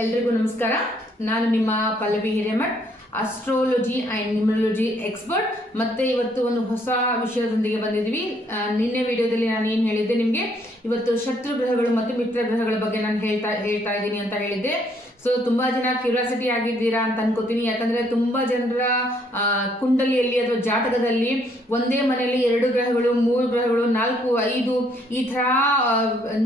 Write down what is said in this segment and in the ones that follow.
ಎಲ್ರಿಗೂ ನಮಸ್ಕಾರ. ನಾನು ನಿಮ್ಮ Pallavi Hiremath, astrology and numerology expert. ಮತ್ತೆ ಇವತ್ತು ಒಂದು ಹೊಸ ವಿಷಯದೊಂದಿಗೆ ಬಂದಿದ್ವಿ. ನಿನ್ನೆ ವಿಡಿಯೋದಲ್ಲಿ ನಾನು ಏನು ಹೇಳಿದ್ದೆ ನಿಮಗೆ, ಇವತ್ತು ಶತ್ರು ಗ್ರಹಗಳು ಮತ್ತು ಮಿತ್ರ ಗ್ರಹಗಳ ಬಗ್ಗೆ ನಾನು ಹೇಳ್ತಾ ಇದ್ದೀನಿ ಅಂತ ಹೇಳಿದ್ದೆ. ಸೊ ತುಂಬ ಜನ ಕ್ಯೂರಿಯಾಸಿಟಿ ಆಗಿದ್ದೀರಾ ಅಂತ ಅನ್ಕೋತೀನಿ. ಯಾಕಂದರೆ ತುಂಬ ಜನರ ಕುಂಡಲಿಯಲ್ಲಿ ಅಥವಾ ಜಾತಕದಲ್ಲಿ ಒಂದೇ ಮನೆಯಲ್ಲಿ 2 ಗ್ರಹಗಳು, 3 ಗ್ರಹಗಳು, 4, 5 ಈ ಥರ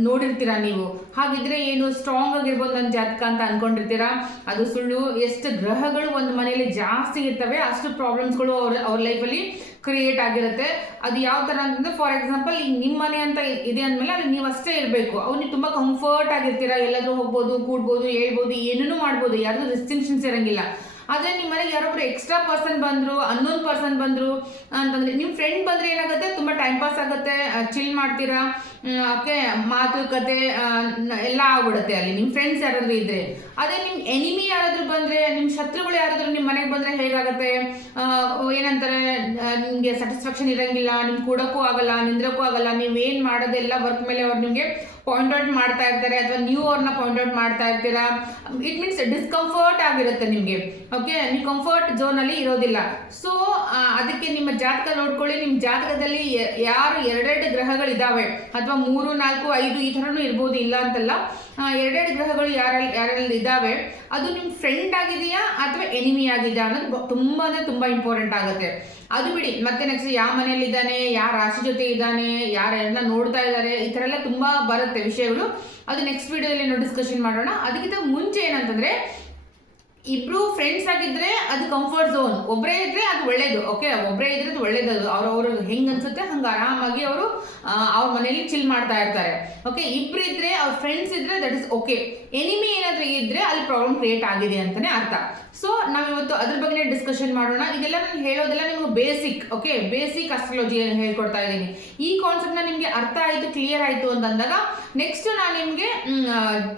ನೋಡಿರ್ತೀರಾ ನೀವು. ಹಾಗಿದ್ರೆ ಏನು ಸ್ಟ್ರಾಂಗ್ ಆಗಿರ್ಬೋದು ನನ್ನ ಜಾತಕ ಅಂತ ಅನ್ಕೊಂಡಿರ್ತೀರಾ. ಅದು ಸುಳ್ಳು. ಎಷ್ಟು ಗ್ರಹಗಳು ಒಂದು ಮನೆಯಲ್ಲಿ ಜಾಸ್ತಿ ಇರ್ತವೆ ಅಷ್ಟು ಪ್ರಾಬ್ಲಮ್ಸ್ಗಳು ಅವ್ರ ಲೈಫಲ್ಲಿ ಕ್ರಿಯೇಟ್ ಆಗಿರುತ್ತೆ. ಅದು ಯಾವ ಥರ ಅಂತಂದ್ರೆ, ಫಾರ್ ಎಕ್ಸಾಂಪಲ್ ಈಗ ನಿಮ್ಮ ಮನೆ ಅಂತ ಇದೆ ಅಂದಮೇಲೆ ಅಲ್ಲಿ ನೀವು ಅಷ್ಟೇ ಇರಬೇಕು. ನೀವು ತುಂಬ ಕಂಫರ್ಟ್ ಆಗಿರ್ತೀರಾ, ಎಲ್ಲಾದರೂ ಹೋಗ್ಬೋದು, ಕೂಡ್ಬೋದು, ಹೇಳ್ಬೋದು, ಏನೇನೂ ಮಾಡ್ಬೋದು, ಯಾರ್ದು ರಿಸ್ಟ್ರಿಕ್ಷನ್ಸ್ ಇರಂಗಿಲ್ಲ. ಆದರೆ ನಿಮ್ಮ ಮನೆಗೆ ಯಾರೊಬ್ರು ಎಕ್ಸ್ಟ್ರಾ ಪರ್ಸನ್ ಬಂದರು, ಅನ್ನೋನ್ ಪರ್ಸನ್ ಬಂದರು ಅಂತಂದರೆ, ನಿಮ್ಮ ಫ್ರೆಂಡ್ ಬಂದರೆ ಏನಾಗುತ್ತೆ, ತುಂಬ ಟೈಮ್ ಪಾಸ್ ಆಗುತ್ತೆ, ಚಿಲ್ ಮಾಡ್ತೀರಾ, ಓಕೆ, ಮಾತುಕತೆ ಎಲ್ಲ ಆಗ್ಬಿಡುತ್ತೆ ಅಲ್ಲಿ ನಿಮ್ಮ ಫ್ರೆಂಡ್ಸ್ ಯಾರಾದರೂ ಇದ್ದರೆ. ಅದೇ ನಿಮ್ಮ ಎನಿಮಿ ಯಾರಾದರೂ ಬಂದರೆ, ನಿಮ್ಮ ಶತ್ರುಗಳು ಯಾರಾದರೂ ನಿಮ್ಮ ಮನೆಗೆ ಬಂದರೆ ಹೇಗಾಗುತ್ತೆ, ಏನಂತಾರೆ, ನಿಮಗೆ ಸ್ಯಾಟಿಸ್ಫ್ಯಾಕ್ಷನ್ ಇರೋಂಗಿಲ್ಲ, ನಿಮ್ಗೆ ಕೂಡೋಕ್ಕೂ ಆಗಲ್ಲ, ನಿಂದ್ರಕ್ಕೂ ಆಗಲ್ಲ, ನೀವೇನು ಮಾಡೋದೆಲ್ಲ ವರ್ಕ್ ಮೇಲೆ ಅವ್ರು ನಿಮಗೆ ಪಾಯಿಂಟ್ ಔಟ್ ಮಾಡ್ತಾ ಇರ್ತಾರೆ, ಅಥವಾ ನೀವು ಅವ್ರನ್ನ ಪಾಯಿಂಟ್ ಔಟ್ ಮಾಡ್ತಾ ಇರ್ತೀರಾ. ಇಟ್ ಮೀನ್ಸ್ ಡಿಸ್ಕಂಫರ್ಟ್ ಆಗಿರುತ್ತೆ ನಿಮಗೆ. ಓಕೆ, ನೀವು ಕಂಫರ್ಟ್ ಝೋನಲ್ಲಿ ಇರೋದಿಲ್ಲ. ಸೊ ಅದಕ್ಕೆ ನಿಮ್ಮ ಜಾತಕ ನೋಡ್ಕೊಳ್ಳಿ. ನಿಮ್ಮ ಜಾತಕದಲ್ಲಿ ಯಾರು 2 ಗ್ರಹಗಳಿದ್ದಾವೆ, ಅಥವಾ 3, 4, 5 ಈ ಥರನೂ ಇರ್ಬೋದು, ಇಲ್ಲ ಅಂತಲ್ಲ. 2 ಗ್ರಹಗಳು ಯಾರಲ್ಲಿ ಇದ್ದಾವೆ, ಅದು ನಿಮ್ಮ ಫ್ರೆಂಡ್ ಆಗಿದೆಯಾ ಅಥವಾ ಎನಿಮಿ ಆಗಿದೆಯಾ ಅನ್ನೋದು ತುಂಬ ಇಂಪಾರ್ಟೆಂಟ್ ಆಗುತ್ತೆ. ಅದು ಬಿಡಿ, ಮತ್ತೆ ನೆಕ್ಸ್ಟ್ ಯಾವ ಮನೆಯಲ್ಲಿ ಇದ್ದಾನೆ, ಯಾರ ರಾಶಿ ಜೊತೆ ಇದ್ದಾನೆ, ಯಾರೆಲ್ಲ ನೋಡ್ತಾ ಇದ್ದಾರೆ, ಈ ಥರ ಎಲ್ಲ ತುಂಬ ಬರುತ್ತೆ ವಿಷಯಗಳು. ಅದು ನೆಕ್ಸ್ಟ್ ವಿಡಿಯೋದಲ್ಲಿ ನಾವು ಡಿಸ್ಕಷನ್ ಮಾಡೋಣ. ಅದಕ್ಕಿಂತ ಮುಂಚೆ ಏನಂತಂದರೆ, ಇಬ್ರು ಫ್ರೆಂಡ್ಸ್ ಆಗಿದ್ರೆ ಅದು ಕಂಫರ್ಟ್ ಝೋನ್. ಒಬ್ಬರೇ ಇದ್ರೆ ಅದು ಒಳ್ಳೇದು. ಓಕೆ, ಒಬ್ಬರೇ ಇದ್ರೆ ಅದು ಒಳ್ಳೇದು. ಅವ್ರವ್ರು ಹೆಂಗೆ ಅನ್ಸುತ್ತೆ ಹಂಗೆ ಆರಾಮಾಗಿ ಅವರು ಅವ್ರ ಮನೆಯಲ್ಲಿ ಚಿಲ್ ಮಾಡ್ತಾ ಇರ್ತಾರೆ. ಓಕೆ, ಇಬ್ರು ಇದ್ರೆ, ಅವ್ರ ಫ್ರೆಂಡ್ಸ್ ಇದ್ರೆ ದಟ್ ಇಸ್ ಓಕೆ. ಎನಿಮಿ ಏನಾದರೂ ಇದ್ರೆ ಅಲ್ಲಿ ಪ್ರಾಬ್ಲಮ್ ಕ್ರಿಯೇಟ್ ಆಗಿದೆ ಅಂತಾನೆ ಅರ್ಥ. ಸೊ ನಾವಿವತ್ತು ಅದ್ರ ಬಗ್ಗೆ ಡಿಸ್ಕಷನ್ ಮಾಡೋಣ. ಇದೆಲ್ಲ ನಾನು ಹೇಳೋದೆಲ್ಲ ನಿಮ್ಗೆ ಬೇಸಿಕ್, ಓಕೆ, ಬೇಸಿಕ್ ಅಸ್ಟ್ರಾಲಜಿ ಹೇಳ್ಕೊಡ್ತಾ ಇದ್ದೀನಿ. ಈ ಕಾನ್ಸೆಪ್ಟ್ನ ನಿಮಗೆ ಅರ್ಥ ಆಯಿತು, ಕ್ಲಿಯರ್ ಆಯಿತು ಅಂತಂದಾಗ ನೆಕ್ಸ್ಟ್ ನಾನು ನಿಮಗೆ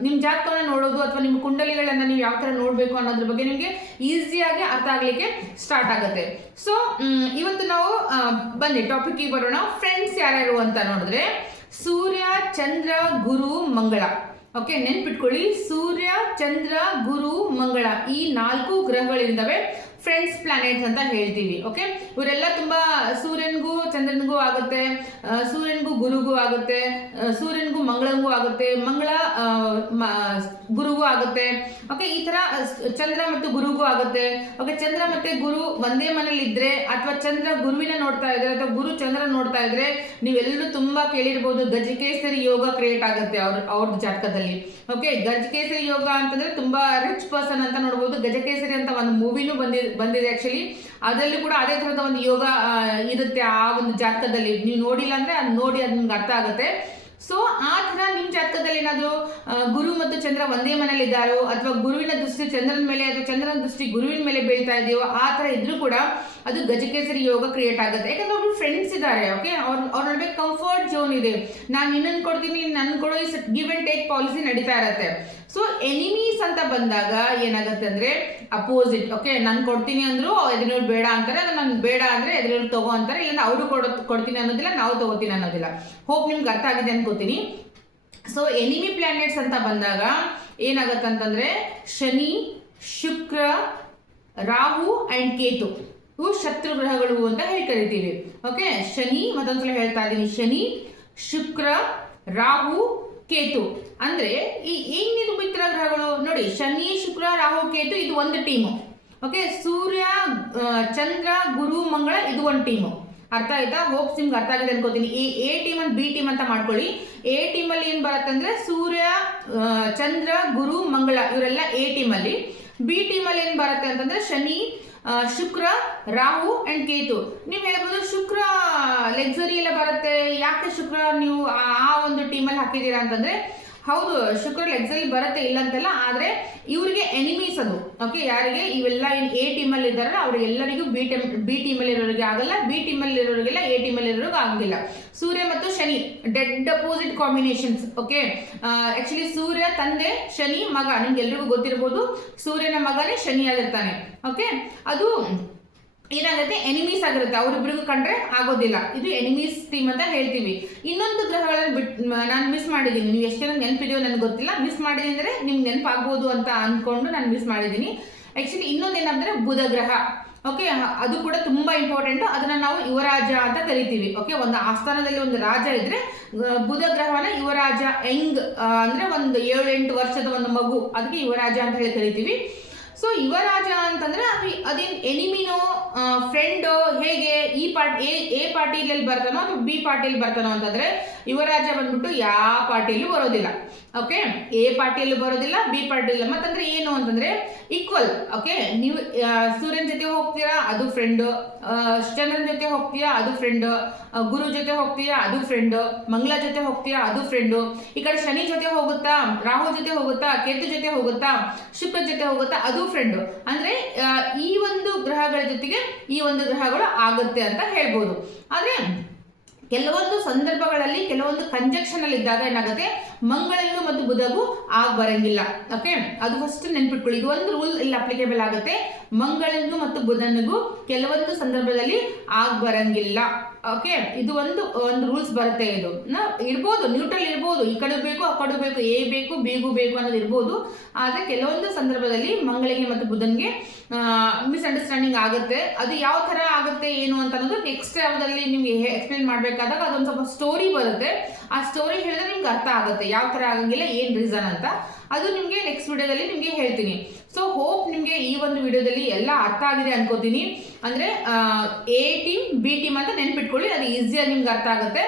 ನಿಮ್ಮ ಜಾತಕವನ್ನು ನೋಡೋದು ಅಥವಾ ನಿಮ್ಮ ಕುಂಡಲಿಗಳನ್ನು ನೀವು ಯಾವ ಥರ ನೋಡಬೇಕು ಅನ್ನೋದ್ರ ಬಗ್ಗೆ ನಿಮಗೆ ಈಸಿಯಾಗಿ ಅರ್ಥ ಆಗಲಿಕ್ಕೆ ಸ್ಟಾರ್ಟ್ ಆಗುತ್ತೆ. ಸೊ ಇವತ್ತು ನಾವು ಬನ್ನಿ ಟಾಪಿಕ್ಗೆ ಬರೋಣ. ಫ್ರೆಂಡ್ಸ್ ಯಾರ್ಯಾರು ಅಂತ ನೋಡಿದ್ರೆ, ಸೂರ್ಯ, ಚಂದ್ರ, ಗುರು, ಮಂಗಳ. ಓಕೆ, ನೆನ್ಪಿಟ್ಕೊಳ್ಳಿ, ಸೂರ್ಯ, ಚಂದ್ರ, ಗುರು, ಮಂಗಳ ಈ 4 ಗ್ರಹಗಳಿಂದವೆ ಫ್ರೆಂಡ್ಸ್ ಪ್ಲಾನೆಟ್ಸ್ ಅಂತ ಹೇಳ್ತೀವಿ. ಓಕೆ, ಇವರೆಲ್ಲ ತುಂಬ ಸೂರ್ಯನಿಗೂ ಚಂದ್ರನಿಗೂ ಆಗುತ್ತೆ, ಸೂರ್ಯನಿಗೂ ಗುರುಗೂ ಆಗುತ್ತೆ, ಸೂರ್ಯನಿಗೂ ಮಂಗಳನಿಗೂ ಆಗುತ್ತೆ, ಮಂಗಳ ಗುರುಗೂ ಆಗುತ್ತೆ. ಓಕೆ, ಈ ಥರ ಚಂದ್ರ ಮತ್ತು ಗುರುಗೂ ಆಗುತ್ತೆ. ಓಕೆ, ಚಂದ್ರ ಮತ್ತು ಗುರು ಒಂದೇ ಮನೇಲಿ ಇದ್ದರೆ, ಅಥವಾ ಚಂದ್ರ ಗುರುವಿನ ನೋಡ್ತಾ ಇದ್ರೆ, ಅಥವಾ ಗುರು ಚಂದ್ರ ನೋಡ್ತಾ ಇದ್ರೆ, ನೀವೆಲ್ಲರೂ ತುಂಬ ಕೇಳಿರ್ಬೋದು, ಗಜಕೇಸರಿ ಯೋಗ ಕ್ರಿಯೇಟ್ ಆಗುತ್ತೆ ಅವ್ರ ಜಾತಕದಲ್ಲಿ. ಓಕೆ, ಗಜಕೇಸರಿ ಯೋಗ ಅಂತಂದ್ರೆ ತುಂಬ ರಿಚ್ ಪರ್ಸನ್ ಅಂತ ನೋಡ್ಬೋದು. ಗಜಕೇಸರಿ ಅಂತ ಒಂದು ಮೂವಿನೂ ಬಂದಿದೆ ಆ್ಯಕ್ಚುಲಿ. ಅದರಲ್ಲಿ ಕೂಡ ಅದೇ ಥರದ ಒಂದು ಯೋಗ ಇರುತ್ತೆ ಆ ಒಂದು ಜಾತಕದಲ್ಲಿ. ನೀವು ನೋಡಿಲ್ಲ ಅಂದರೆ ಅದು ನೋಡಿ, ಅದು ನಿಮ್ಗೆ ಅರ್ಥ ಆಗುತ್ತೆ. ಸೊ ಆ ಥರ ನಿಮ್ಮ ಜಾತಕದಲ್ಲಿ ಏನಾದರೂ ಗುರು ಮತ್ತು ಚಂದ್ರ ಒಂದೇ ಮನೇಲಿ ಇದ್ದಾರೋ, ಅಥವಾ ಗುರುವಿನ ದೃಷ್ಟಿ ಚಂದ್ರನ ಮೇಲೆ ಅಥವಾ ಚಂದ್ರನ ದೃಷ್ಟಿ ಗುರುವಿನ ಮೇಲೆ ಬೀಳ್ತಾ ಇದೆಯೋ, ಆ ಥರ ಇದ್ರೂ ಕೂಡ ಅದು ಗಜಕೇಸರಿ ಯೋಗ ಕ್ರಿಯೇಟ್ ಆಗುತ್ತೆ. ಯಾಕಂದ್ರೆ ಒಬ್ರು ಫ್ರೆಂಡ್ಸ್ ಇದ್ದಾರೆ. ಓಕೆ, ಅವ್ರ ನಡುವೆ ಕಂಫರ್ಟ್ ಝೋನ್ ಇದೆ. ನಾನು ನಿನ್ನನ್ನು ಕೊಡ್ತೀನಿ, ನನ್ನ ಕೊಡೋ ಈ ಗಿವ್ ಆ್ಯಂಡ್ ಟೇಕ್ ಪಾಲಿಸಿ ನಡೀತಾ ಇರುತ್ತೆ. ಸೊ ಎನಿಮೀಸ್ ಅಂತ ಬಂದಾಗ ಏನಾಗುತ್ತೆ ಅಂದರೆ ಅಪೋಸಿಟ್. ಓಕೆ, ನಾನು ಕೊಡ್ತೀನಿ ಅಂದ್ರು ಎದುರು ಬೇಡ ಅಂತಾರೆ, ಅದು ನಾನು ಬೇಡ ಅಂದರೆ ಎದುರು ತಗೋ ಅಂತಾರೆ. ಇಲ್ಲ ಅವರು ಕೊಡ್ತೀನಿ ಅನ್ನೋದಿಲ್ಲ, ನಾವು ತಗೋತೀನಿ ಅನ್ನೋದಿಲ್ಲ. ಹೋಪ್ ನಿಮ್ಗೆ ಅರ್ಥ ಆಗಿದೆ ಅನ್ಕೋತೀನಿ. ಸೊ ಎನಿಮಿ ಪ್ಲಾನೆಟ್ಸ್ ಅಂತ ಬಂದಾಗ ಏನಾಗುತ್ತೆ ಅಂತಂದರೆ, ಶನಿ, ಶುಕ್ರ, ರಾಹು ಆ್ಯಂಡ್ ಕೇತು ಇವು ಶತ್ರು ಗ್ರಹಗಳು ಅಂತ ಹೇಳಿ ಕರಿತೀವಿ. ಓಕೆ, ಶನಿ, ಮತ್ತೊಂದ್ಸಲ ಹೇಳ್ತಾ ಇದ್ದೀನಿ, ಶನಿ, ಶುಕ್ರ, ರಾಹು, ಕೇತು ಅಂದರೆ ಏನಿದು ಮಿತ್ರ ಗ್ರಹಗಳು ನೋಡಿ. ಶನಿ, ಶುಕ್ರ, ರಾಹು, ಕೇತು ಇದು ಒಂದು ಟೀಮು. ಓಕೆ, ಸೂರ್ಯ, ಚಂದ್ರ, ಗುರು, ಮಂಗಳ ಇದು ಒಂದು ಟೀಮು. ಅರ್ಥ ಆಯ್ತಾ? ಹೋಪ್ಸ್ ನಿಮ್ಗೆ ಅರ್ಥ ಆಗಿದೆ ಅನ್ಕೋತೀನಿ. ಎ ಟೀಮ್ ಅಂತ ಬಿ ಟೀಮ್ ಅಂತ ಮಾಡ್ಕೊಳ್ಳಿ. ಎ ಟೀಮಲ್ಲಿ ಏನು ಬರುತ್ತಂದ್ರೆ ಸೂರ್ಯ, ಚಂದ್ರ, ಗುರು, ಮಂಗಳ ಇವರೆಲ್ಲ ಎ ಟೀಮಲ್ಲಿ. ಬಿ ಟೀಮಲ್ಲಿ ಏನು ಬರುತ್ತೆ ಅಂತಂದ್ರೆ ಶನಿ, ಶುಕ್ರ, ರಾಹು ಆ್ಯಂಡ್ ಕೇತು. ನೀವು ಹೇಳ್ಬೋದು ಶುಕ್ರ ಲೆಕ್ಸರಿ ಎಲ್ಲ ಬರುತ್ತೆ, ಯಾಕೆ ಶುಕ್ರ ನೀವು ಆ ಒಂದು ಟೀಮಲ್ಲಿ ಹಾಕಿದ್ದೀರಾ ಅಂತಂದರೆ, ಹೌದು ಶುಕ್ರ ಲೆಕ್ಸರಿ ಬರುತ್ತೆ, ಇಲ್ಲ ಅಂತಲ್ಲ. ಆದರೆ ಇವರಿಗೆ ಎನಿಮೀಸ್ ಅದು. ಓಕೆ, ಯಾರಿಗೆ ಇವೆಲ್ಲ ಏನು ಎ ಟೀಮಲ್ಲಿ ಇದ್ದಾರಲ್ಲ ಅವರಿಗೆಲ್ಲರಿಗೂ ಬಿ ಟೀಮಲ್ಲಿ ಇರೋರಿಗೆ ಆಗಲ್ಲ, ಬಿ ಟೀಮಲ್ಲಿ ಇರೋರಿಗೆಲ್ಲ ಎ ಟೀಮಲ್ಲಿ ಇರೋರಿಗೆ ಆಗಂಗಿಲ್ಲ. ಸೂರ್ಯ ಮತ್ತು Shani dead opposite combinations. Okay, actually Surya ತಂದೆ, ಶನಿ ಮಗ. ನಿಮ್ಗೆ ಎಲ್ರಿಗೂ ಗೊತ್ತಿರ್ಬೋದು, ಸೂರ್ಯನ ಮಗನೇ ಶನಿ ಆಗಿರ್ತಾನೆ. ಓಕೆ, ಅದು ಏನಾಗುತ್ತೆ, ಎನಿಮೀಸ್ ಆಗಿರುತ್ತೆ, ಅವರಿಬ್ಬರಿಗೂ ಕಂಡ್ರೆ ಆಗೋದಿಲ್ಲ. ಇದು ಎನಿಮೀಸ್ ಟೀಮ್ ಅಂತ ಹೇಳ್ತೀವಿ. ಇನ್ನೊಂದು ಗ್ರಹಗಳನ್ನು ನಾನು ಮಿಸ್ ಮಾಡಿದ್ದೀನಿ. ನೀವು ಎಷ್ಟು ಜನ ನೆನಪಿದೆಯೋ ನನಗೆ ಗೊತ್ತಿಲ್ಲ. ಮಿಸ್ ಮಾಡಿದ್ದೀನಿ ಅಂದರೆ ನಿಮ್ಗೆ ನೆನಪಾಗ್ಬೋದು ಅಂತ ಅಂದ್ಕೊಂಡು ನಾನು ಮಿಸ್ ಮಾಡಿದ್ದೀನಿ. ಆ್ಯಕ್ಚುಲಿ ಇನ್ನೊಂದು ಏನಂದರೆ ಬುಧ ಗ್ರಹ. ಓಕೆ, ಅದು ಕೂಡ ತುಂಬ ಇಂಪಾರ್ಟೆಂಟು. ಅದನ್ನು ನಾವು ಯುವರಾಜ ಅಂತ ಕರಿತೀವಿ. ಓಕೆ, ಒಂದು ಆಸ್ಥಾನದಲ್ಲಿ ಒಂದು ರಾಜ ಇದ್ದರೆ ಬುಧ ಗ್ರಹನ ಯುವರಾಜ, ಅಂದರೆ ಒಂದು 7-8 ವರ್ಷದ ಒಂದು ಮಗು, ಅದಕ್ಕೆ ಯುವರಾಜ ಅಂತ ಹೇಳಿ ಕರಿತೀವಿ. ಸೊ ಯುವರಾಜ ಅಂತಂದ್ರೆ ಅದೇನು ಎನಿಮಿನೋ ಫ್ರೆಂಡೋ, ಹೇಗೆ ಈ ಎ ಪಾರ್ಟಿಯಲ್ಲಿ ಬರ್ತಾನೋ ಅಥವಾ ಬಿ ಪಾರ್ಟಿಯಲ್ಲಿ ಬರ್ತಾನೋ ಅಂತಂದ್ರೆ ಯುವರಾಜ ಬಂದ್ಬಿಟ್ಟು ಯಾವ ಪಾರ್ಟಿಯಲ್ಲೂ ಬರೋದಿಲ್ಲ. ಓಕೆ, ಎ ಪಾರ್ಟಿಯಲ್ಲೂ ಬರೋದಿಲ್ಲ, ಬಿ ಪಾರ್ಟಿಯಲ್ಲ. ಮತ್ತಂದ್ರೆ ಏನು ಅಂತಂದ್ರೆ ಈಕ್ವಲ್. ಓಕೆ, ನೀವು ಸೂರ್ಯನ ಜೊತೆ ಹೋಗ್ತೀರಾ, ಅದು ಫ್ರೆಂಡು. ಚಂದ್ರನ ಜೊತೆ ಹೋಗ್ತೀಯಾ, ಅದು ಫ್ರೆಂಡು. ಗುರು ಜೊತೆ ಹೋಗ್ತೀಯಾ, ಅದು ಫ್ರೆಂಡು. ಮಂಗಳ ಜೊತೆ ಹೋಗ್ತೀಯಾ, ಅದು ಫ್ರೆಂಡು. ಈ ಕಡೆ ಶನಿ ಜೊತೆ ಹೋಗುತ್ತಾ, ರಾಹು ಜೊತೆ ಹೋಗುತ್ತಾ, ಕೇತು ಜೊತೆ ಹೋಗುತ್ತಾ, ಶುಕ್ರ ಜೊತೆ ಹೋಗುತ್ತಾ, ಅದು ಫ್ರೆಂಡು. ಅಂದ್ರೆ ಈ ಒಂದು ಗ್ರಹಗಳ ಜೊತೆಗೆ ಈ ಒಂದು ಗ್ರಹಗಳು ಆಗುತ್ತೆ ಅಂತ ಹೇಳ್ಬೋದು. ಆದ್ರೆ ಕೆಲವೊಂದು ಸಂದರ್ಭಗಳಲ್ಲಿ ಕೆಲವೊಂದು ಕಂಜಕ್ಷನ್ ಅಲ್ಲಿ ಇದ್ದಾಗ ಏನಾಗುತ್ತೆ, ಮಂಗಳನಿಗೂ ಮತ್ತು ಬುಧಗೂ ಬರಂಗಿಲ್ಲ. ಓಕೆ, ಅದು ಫಸ್ಟ್ ನೆನ್ಪಿಟ್ಕೊಳ್ಳಿ. ಇದು ಒಂದು ರೂಲ್ ಇಲ್ಲಿ ಅಪ್ಲಿಕೇಬಲ್ ಆಗುತ್ತೆ. ಮಂಗಳನಿಗೂ ಮತ್ತು ಬುಧನಿಗೂ ಕೆಲವೊಂದು ಸಂದರ್ಭದಲ್ಲಿ ಬರಂಗಿಲ್ಲ. ಓಕೆ, ಇದು ಒಂದು ರೂಲ್ಸ್ ಬರುತ್ತೆ. ಇದು ಇರ್ಬೋದು, ನ್ಯೂಟ್ರಲ್ ಇರ್ಬೋದು, ಈ ಕಡೆ ಬೇಕು ಆ ಕಡೆ ಬೇಕು, ಎ ಬೇಕು ಬಿಗೂ ಬೇಕು ಅನ್ನೋದು ಇರ್ಬೋದು. ಆದರೆ ಕೆಲವೊಂದು ಸಂದರ್ಭದಲ್ಲಿ ಮಂಗಳಿಗೆ ಮತ್ತು ಬುಧನ್ಗೆ ಮಿಸ್ಅಂಡರ್ಸ್ಟ್ಯಾಂಡಿಂಗ್ ಆಗುತ್ತೆ. ಅದು ಯಾವ ಥರ ಆಗುತ್ತೆ ಏನು ಅಂತ ಅನ್ನೋದು ನೆಕ್ಸ್ಟ್ ಯಾವ್ದಲ್ಲಿ ನಿಮ್ಗೆ ಎಕ್ಸ್ಪ್ಲೇನ್ ಮಾಡಬೇಕಾದಾಗ ಅದೊಂದು ಸ್ವಲ್ಪ ಸ್ಟೋರಿ ಬರುತ್ತೆ. ಆ ಸ್ಟೋರಿ ಹೇಳಿದ್ರೆ ನಿಮ್ಗೆ ಅರ್ಥ ಆಗುತ್ತೆ ಯಾವ ಥರ ಆಗಂಗಿಲ್ಲ, ಏನು ರೀಸನ್ ಅಂತ. ಅದು ನಿಮಗೆ ನೆಕ್ಸ್ಟ್ ವಿಡಿಯೋದಲ್ಲಿ ನಿಮಗೆ ಹೇಳ್ತೀನಿ. ಸೊ ಹೋಪ್ ನಿಮಗೆ ಈ ಒಂದು ವಿಡಿಯೋದಲ್ಲಿ ಎಲ್ಲ ಅರ್ಥ ಆಗಿದೆ ಅನ್ಕೋತೀನಿ. ಅಂದರೆ ಎ ಟೀಮ್ ಬಿ ಟೀಮ್ ಅಂತ ನೆನ್ಪಿಟ್ಕೊಳ್ಳಿ, ಅದು ಈಸಿಯಾಗಿ ನಿಮ್ಗೆ ಅರ್ಥ ಆಗುತ್ತೆ.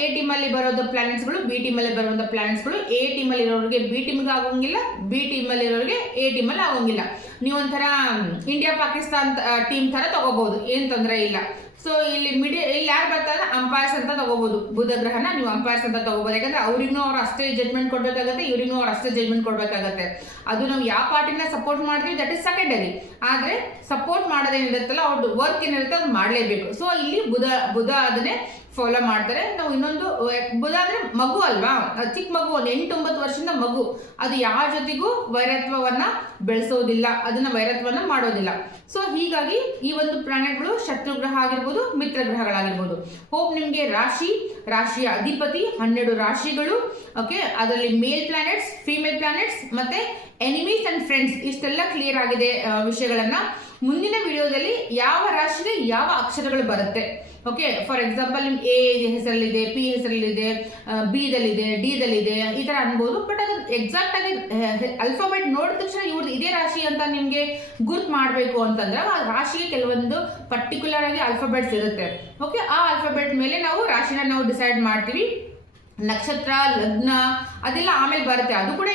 ಎ ಟೀಮಲ್ಲಿ ಬರೋದು ಪ್ಲಾನೆಟ್ಸ್ಗಳು, ಬಿ ಟೀಮಲ್ಲಿ ಬರುವಂಥ ಪ್ಲಾನೆಟ್ಸ್ಗಳು ಎ ಟೀಮಲ್ಲಿ ಇರೋರಿಗೆ ಬಿ ಟೀಮ್ಗೆ ಆಗೋಂಗಿಲ್ಲ, ಬಿ ಟೀಮಲ್ಲಿ ಇರೋರಿಗೆ ಎ ಟೀಮಲ್ಲಿ ಆಗೋಂಗಿಲ್ಲ. ನೀವು ಒಂಥರ ಇಂಡಿಯಾ ಪಾಕಿಸ್ತಾನ್ ಟೀಮ್ ಥರ ತಗೋಬಹುದು, ಏನು ತೊಂದರೆ ಇಲ್ಲ. ಸೊ ಇಲ್ಲಿ ಇಲ್ಲಿ ಯಾರು ಬರ್ತಾರೆ, ಅಂಪೈರ್ಸ್ ಅಂತ ತಗೋಬಹುದು. ಬುಧ ಗ್ರಹನ ನೀವು ಅಂಪೈರ್ಸ್ ಅಂತ ತಗೋಬಹುದು. ಯಾಕಂದ್ರೆ ಅವ್ರಿಗೂ ಅವ್ರು ಅಷ್ಟೇ ಜಜ್ಮೆಂಟ್ ಕೊಡ್ಬೇಕಾಗತ್ತೆ, ಇವ್ರಿಗೂ ಅವ್ರು ಅಷ್ಟೇ ಜಜ್ಮೆಂಟ್ ಕೊಡ್ಬೇಕಾಗತ್ತೆ. ಅದು ನಾವು ಯಾವ ಪಾರ್ಟಿನ ಸಪೋರ್ಟ್ ಮಾಡ್ತೀವಿ ದಟ್ ಇಸ್ ಸೆಕೆಂಡರಿ. ಆದ್ರೆ ಸಪೋರ್ಟ್ ಮಾಡೋದೇನಿರುತ್ತಲ್ಲ, ಅವ್ರದ್ದು ವರ್ಕ್ ಏನಿರುತ್ತೆ ಅದು ಮಾಡಲೇಬೇಕು. ಸೊ ಇಲ್ಲಿ ಬುಧ ಅದನ್ನೇ ಫಾಲೋ ಮಾಡ್ತಾರೆ. ನಾವು ಇನ್ನೊಂದು ಬುಧ ಅಂದ್ರೆ ಮಗು ಅಲ್ವಾ, ಚಿಕ್ಕ ಮಗು, ಒಂದು 8-9 ವರ್ಷದ ಮಗು, ಅದು ಯಾರ ಜೊತೆಗೂ ವೈರತ್ವವನ್ನ ಬೆಳೆಸೋದಿಲ್ಲ, ಅದನ್ನ ವೈರತ್ವನ್ನ ಮಾಡೋದಿಲ್ಲ. ಸೊ ಹೀಗಾಗಿ ಈ ಒಂದು ಪ್ಲಾನೆಟ್ಗಳು ಶತ್ರು ಗ್ರಹ ಆಗಿರ್ಬೋದು, ಮಿತ್ರ ಗ್ರಹಗಳಾಗಿರ್ಬೋದು. ಹೋಪ್ ನಿಮ್ಗೆ ರಾಶಿಯ ಅಧಿಪತಿ 12 ರಾಶಿಗಳು. ಓಕೆ, ಅದರಲ್ಲಿ ಮೇಲ್ ಪ್ಲಾನೆಟ್ಸ್, ಫೀಮೇಲ್ ಪ್ಲಾನೆಟ್ಸ್ ಮತ್ತೆ ಎನಿಮೀಸ್ ಅಂಡ್ ಫ್ರೆಂಡ್ಸ್ ಇಷ್ಟೆಲ್ಲ ಕ್ಲಿಯರ್ ಆಗಿದೆ ವಿಷಯಗಳನ್ನ. ಮುಂದಿನ ವಿಡಿಯೋದಲ್ಲಿ ಯಾವ ರಾಶಿಗೆ ಯಾವ ಅಕ್ಷರಗಳು ಬರುತ್ತೆ. ಓಕೆ, ಫಾರ್ ಎಕ್ಸಾಂಪಲ್ ನಿಮ್ಗೆ ಎ ಹೆಸರಲ್ಲಿದೆ, ಪಿ ಹೆಸರಲ್ಲಿದೆ, ಬಿ ದಲ್ಲಿದೆ, ಡಿ ದಲ್ಲಿದೆ, ಈ ತರ ಅನ್ಬೋದು. ಬಟ್ ಅದು ಎಕ್ಸಾಕ್ಟ್ ಆಗಿ ಅಲ್ಫಾಬೆಟ್ ನೋಡಿದ ತಕ್ಷಣ ಇವ್ರದ್ದು ಇದೇ ರಾಶಿ ಅಂತ ನಿಮ್ಗೆ ಗುರ್ತು ಮಾಡಬೇಕು ಅಂತಂದ್ರೆ ಆ ರಾಶಿಗೆ ಕೆಲವೊಂದು ಪರ್ಟಿಕ್ಯುಲರ್ ಆಗಿ ಆಲ್ಫಾಬೆಟ್ಸ್ ಇರುತ್ತೆ. ಓಕೆ, ಆ ಆಲ್ಫಾಬೆಟ್ ಮೇಲೆ ನಾವು ರಾಶಿನ ನಾವು ಡಿಸೈಡ್ ಮಾಡ್ತೀವಿ. ನಕ್ಷತ್ರ, ಲಗ್ನ ಅದೆಲ್ಲ ಆಮೇಲೆ ಬರುತ್ತೆ, ಅದು ಕೂಡ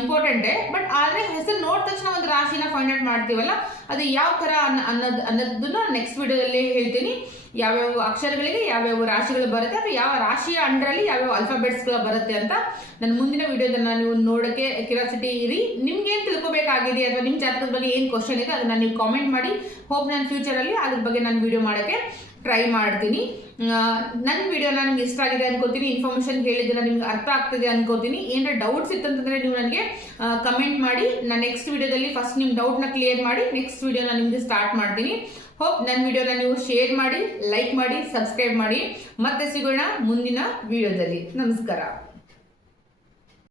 ಇಂಪಾರ್ಟೆಂಟೇ. ಬಟ್ ಆದರೆ ಹೆಸರು ನೋಡಿದ ತಕ್ಷಣ ಒಂದು ರಾಶಿನ ಫೈಂಡ್ ಔಟ್ ಮಾಡ್ತೀವಲ್ಲ, ಅದು ಯಾವ ಥರ ಅನ್ನೋದನ್ನ ನೆಕ್ಸ್ಟ್ ವಿಡಿಯೋದಲ್ಲಿ ಹೇಳ್ತೀನಿ. ಯಾವ್ಯಾವ ಅಕ್ಷರಗಳಿಗೆ ಯಾವ್ಯಾವ ರಾಶಿಗಳು ಬರುತ್ತೆ, ಅಥವಾ ಯಾವ ರಾಶಿಯ ಅಂಡರಲ್ಲಿ ಯಾವ್ಯಾವ ಆಲ್ಫಾಬೆಟ್ಸ್ಗಳು ಬರುತ್ತೆ ಅಂತ ನನ್ನ ಮುಂದಿನ ವಿಡಿಯೋದನ್ನ ನೀವು ನೋಡೋಕ್ಕೆ ಕ್ಯೂರಿಯಾಸಿಟಿ ಇರಿ. ನಿಮ್ಗೇನು ತಿಳ್ಕೊಬೇಕಾಗಿದೆ ಅಥವಾ ನಿಮ್ಮ ಜಾತಕದ ಬಗ್ಗೆ ಏನು ಕ್ವಶನ್ ಇದೆ ಅದನ್ನು ನೀವು ಕಾಮೆಂಟ್ ಮಾಡಿ. ಹೋಪ್ ನಾನು ಫ್ಯೂಚರಲ್ಲಿ ಅದ್ರ ಬಗ್ಗೆ ನಾನು ವಿಡಿಯೋ ಮಾಡೋಕ್ಕೆ ಟ್ರೈ ಮಾಡ್ತೀನಿ. ನನ್ನ ವಿಡಿಯೋನ ನಿಮ್ಗೆ ಇಷ್ಟ ಆಗಿದೆ ಅನ್ಕೋತೀನಿ, ಇನ್ಫಾರ್ಮೇಷನ್ ಹೇಳಿದ್ರೆ ನಿಮ್ಗೆ ಅರ್ಥ ಆಗ್ತಿದೆ ಅನ್ಕೋತೀನಿ. ಏನಾರ ಡೌಟ್ಸ್ ಇತ್ತಂತಂದ್ರೆ ನೀವು ನನಗೆ ಕಮೆಂಟ್ ಮಾಡಿ. ನಾನು ನೆಕ್ಸ್ಟ್ ವಿಡಿಯೋದಲ್ಲಿ ಫಸ್ಟ್ ನಿಮ್ಮ ಡೌಟ್ನ ಕ್ಲಿಯರ್ ಮಾಡಿ ನೆಕ್ಸ್ಟ್ ವಿಡಿಯೋನ ನಿಮಗೆ ಸ್ಟಾರ್ಟ್ ಮಾಡ್ತೀನಿ. ಹೋಪ್ ನನ್ನ ವಿಡಿಯೋನ ನೀವು ಶೇರ್ ಮಾಡಿ, ಲೈಕ್ ಮಾಡಿ, ಸಬ್ಸ್ಕ್ರೈಬ್ ಮಾಡಿ. ಮತ್ತೆ ಸಿಗೋಣ ಮುಂದಿನ ವಿಡಿಯೋದಲ್ಲಿ. ನಮಸ್ಕಾರ.